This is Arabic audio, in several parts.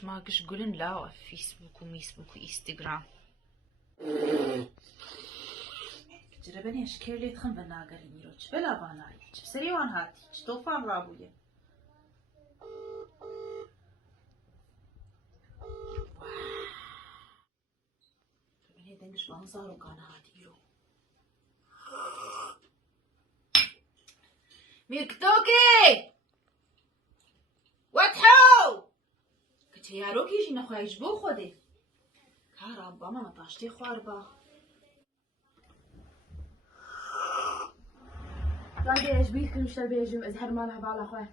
شماكش قولن لا فيسبوك وميسبوك وإنستغرام جربني أشكال لي تخن بناقرين يروج بلا بانايج سري وان هاتي طوفان رابويا جربني دنقش بانصار وكان هاتي يرو ميركتوكي واتحو كتياروك يجي نخواه يجبو خوده كارابا ما طاشتي خواربا قاعدة ايش بيك مش بيجم ازهر مالها بالا خواه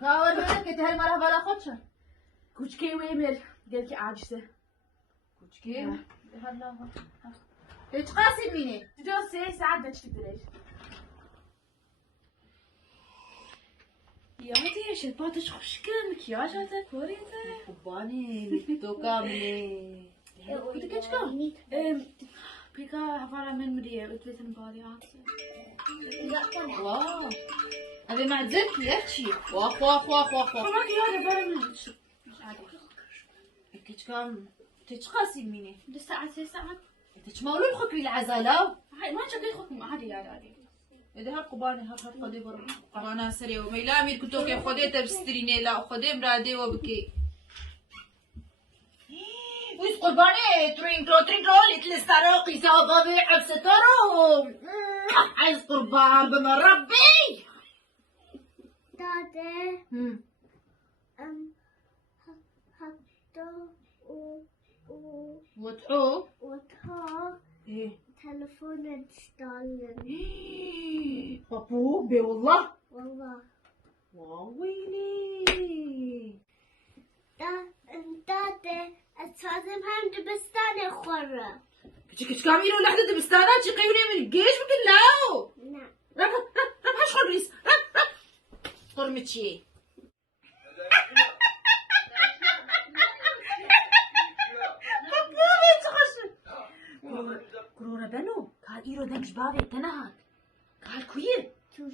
كاور منك ازهر مالها بالا خوتشا كوچكي ويمر قالك عاجزة كوچكي هلا ايش قاسي ميني تجوز ساعات بدك تدريش يا متي ايش الباتش خوشكه مكياجاتك كوريتك خباني ميركتوكا مني بدك ايش كم بيكا هفارا من مديه بتبيت المباريات واو أبي معزلك يحكي واخ واخ واخ واخ واخ ما كياجة برا من مش عادي كيش كام تتقاسي مني دي ساعات 6 ساعات انت مولود خكري العزالة ما شكيت خكم عادي يا عادي إذا هاد قباني هاد خدي برا قرانا سري وميلا مير كنتوكي خديتها بستريني لا خدي مرادي وبكي ويس قرباني ترينكلو ترينكلو لتلستاروقي سوا ضبيع بستارو عايز قربان بما ربي داده حطو وطحو وطا ايه تلفون ستالن بابو بي والله والله واويلي داده أتفاهم هم دبستان خورة كيش كاميرو لحظة دبستانات شي قيوني من الجيش بكلاو نعم رب هاش خريس رب قرمتشي كورونا بنو قال إيرو دنكش بابي تنهات قال كويه شو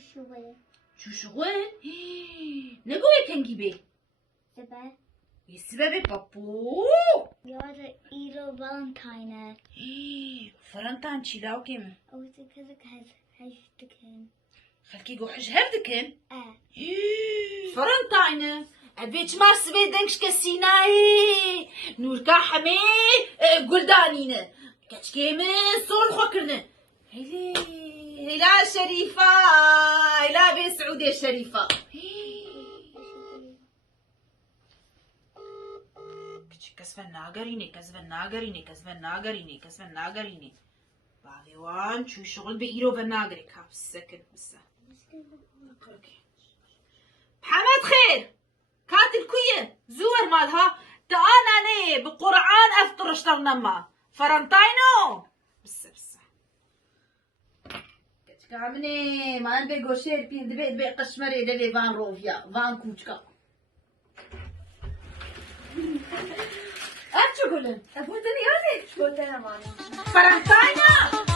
شغل نقوي كنجي بي سبب يسبب بابو يارا إيرو فالنتاينة فرنتان تشيلاو كيما أو تكذك هشتكن خلكي جو حج هردكن آه فرنتاينة أبيت ما سبي دنكش كسيناي نوركا حمي قلدانينة كتشكيمة صول خكرنا هلا شريفة هلا بي سعودية شريفة كسفن ناقريني باغي وان شو شغل بإيرو بناقري كاف السكن بسا محمد خير كات الكوية زور مالها تانا ني بقرعان أفطر اشتغلنا ما فرنتاينو بسا كامني ما نبي غوشير بين دبي قشمري دبي فان روفيا فان كوچكا أتشو قولن أبوتني هذي شو قلت أنا ماما فرنتاينا